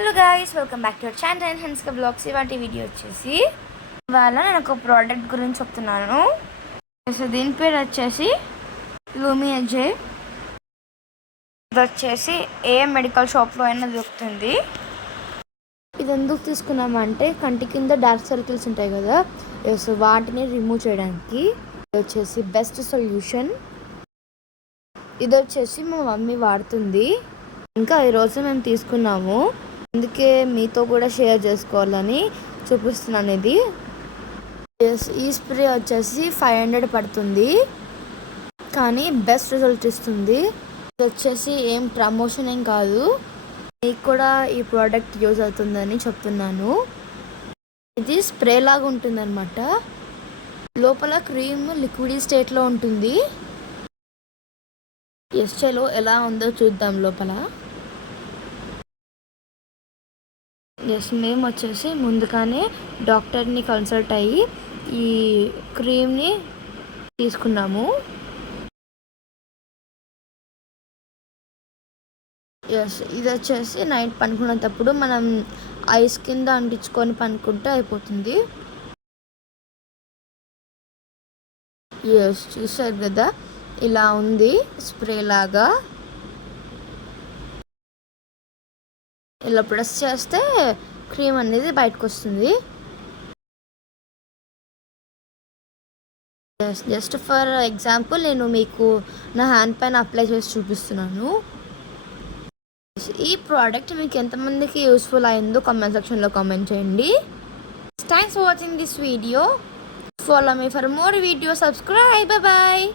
Hello guys, welcome back to our channel and హెన్స్కా vlogs. ఇవాటి video వచ్చేసి ఇవాళ నేను ఒక ప్రోడక్ట్ గురించి చెప్తున్నాను. సో దీని పేరు వచ్చేసి లూమి అజయ్. ఇది వచ్చేసి ఏ మెడికల్ షాప్లో అయినా దొరుకుతుంది. ఇది ఎందుకు తీసుకున్నామంటే కంటి కింద డార్క్ సర్కిల్స్ ఉంటాయి కదా, సో వాటిని రిమూవ్ చేయడానికి ఇది వచ్చేసి బెస్ట్ సొల్యూషన్. ఇది వచ్చేసి మా మమ్మీ వాడుతుంది, ఇంకా ఈరోజు మేము తీసుకున్నాము, అందుకే మీతో కూడా షేర్ చేసుకోవాలని చూపిస్తున్నాను. ఇది ఈ స్ప్రే వచ్చేసి 500 పడుతుంది, కానీ బెస్ట్ రిజల్ట్ ఇస్తుంది. ఇది వచ్చేసి ఏం ప్రమోషన్ ఏం కాదు, మీకు కూడా ఈ ప్రోడక్ట్ యూజ్ అవుతుందని చెప్తున్నాను. ఇది స్ప్రే లాగా ఉంటుంది అనమాట, లోపల క్రీమ్ లిక్విడ్ స్టేట్లో ఉంటుంది. చలో ఎలా ఉందో చూద్దాం లోపల. మేము వచ్చేసి ముందుగానే డాక్టర్ని కన్సల్ట్ అయ్యి ఈ క్రీమ్ని తీసుకున్నాము. ఇది వచ్చేసి నైట్ పనుకునేటప్పుడు మనం ఐస్ కింద అంటించుకొని పనుకుంటే అయిపోతుంది. చూసారు కదా, ఇలా ఉంది స్ప్రే లాగా. ఇలా ప్రెస్ చేస్తే క్రీమ్ అనేది బయటకు వస్తుంది. జస్ట్ ఫర్ ఎగ్జాంపుల్ నేను మీకు నా హ్యాండ్ పైన అప్లై చేసి చూపిస్తున్నాను. ఈ ప్రోడక్ట్ మీకు ఎంతమందికి యూస్ఫుల్ అయిందో కామెంట్ సెక్షన్లో కామెంట్ చేయండి. Thanks for watching this video. Follow me for more video. Subscribe. Bye.